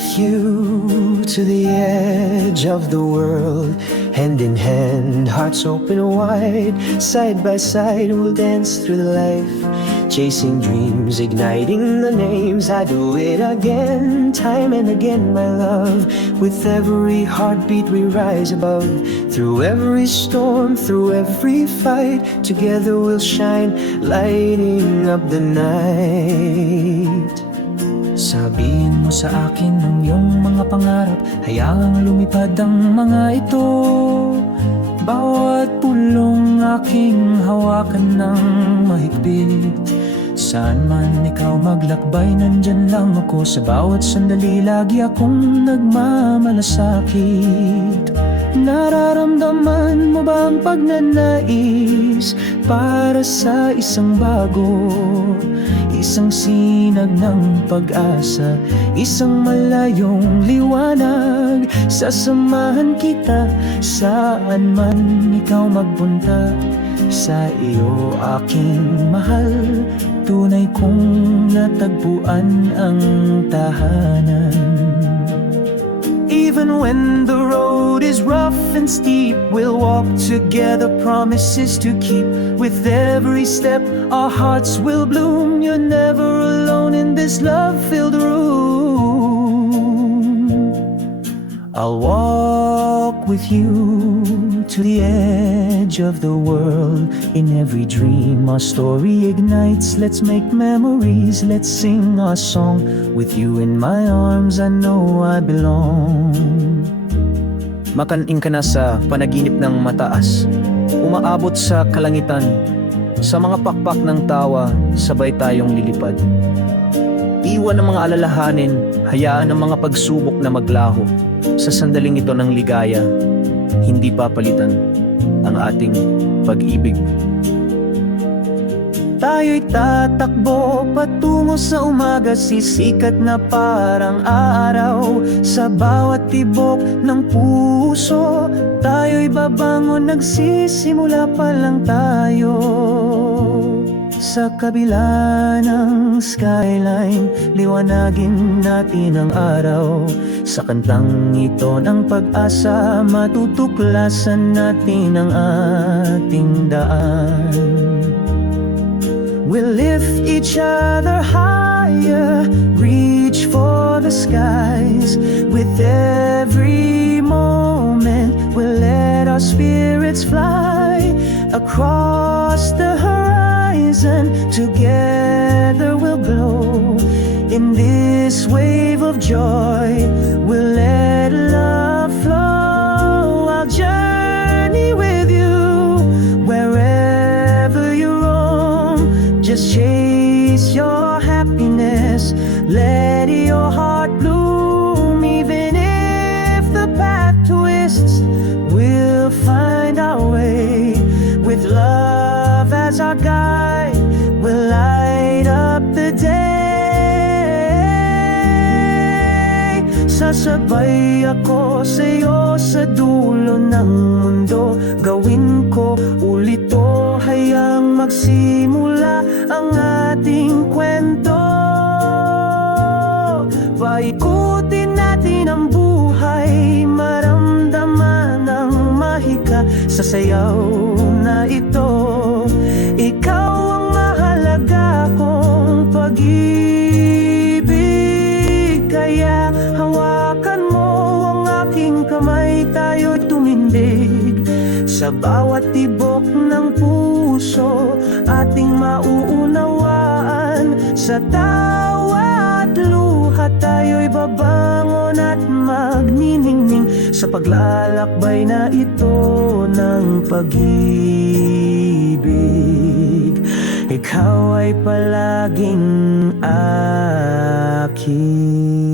with you to the edge of the world. Hand in hand, hearts open wide. Side by side, we'll dance through the life. Chasing dreams, igniting the names. I do it again, time and again, my love. With every heartbeat we rise above. Through every storm, through every fight, together we'll shine, lighting up the night. Sabihin mo sa akin ang iyong mga pangarap, hayaang lumipad ang mga ito. Bawat pulong aking hawakan ng mahigpit. Saan man ikaw maglakbay, nandyan lang ako. Sa bawat sandali, lagi akong nagmamalasakit. Nararamdaman mo ba ang pagnanais para sa isang bago? Isang sinag ng pag-asa, isang malayong liwanag. Sasamahan kita saan man ikaw magpunta. Sa iyo aking mahal, tunay kong natagpuan ang tahanan. Even when the road is rough and steep, we'll walk together, promises to keep. With every step, our hearts will bloom. You're never alone in this love-filled room. I'll walk with you to the edge of the world. In every dream, our story ignites. Let's make memories, let's sing our song. With you in my arms, I know I belong. Makaning ka na sa panaginip ng mataas, umaabot sa kalangitan. Sa mga pakpak ng tawa, sabay tayong lilipad. Iwan ang mga alalahanin, hayaan ang mga pagsubok na maglaho. Sa sandaling ito ng ligaya, hindi papalitan ang ating pag-ibig. Tayo'y tatakbo patungo sa umaga, sisikat na parang araw. Sa bawat tibok ng puso, tayo'y babangon, nagsisimula pa lang tayo. Sa kabila ng skyline, liwanagin natin ang araw. Sa kantang ito ng pag-asa, matutuklasan natin ang ating daan. We'll lift each other higher, reach for the skies. With every moment, we'll let our spirits fly across the horizon. Together we'll glow in this wave of joy. We'll let love flow. I'll journey with you wherever you roam. Just chase your happiness, let your heart bloom. Even if the path twists, we'll find our way. With love as our guide, we'll light up the day. Sasabay ako sa'yo sa dulo ng mundo. Gawin ko ulit to, hayang magsimula ang ating kwento. Paikutin natin ang buhay, maramdaman ang mahika sa sayaw na ito. Ikaw ang mahalaga kong pag-ibig, kaya hawakan mo ang aking kamay, tayo'y tumindig. Sa bawat tibok ng puso, ating mauunawaan. Sa tawa at luha, tayo'y babangon at magniningning. Sa paglalakbay na ito ng pag-ibig, ikaw ay palaging akin.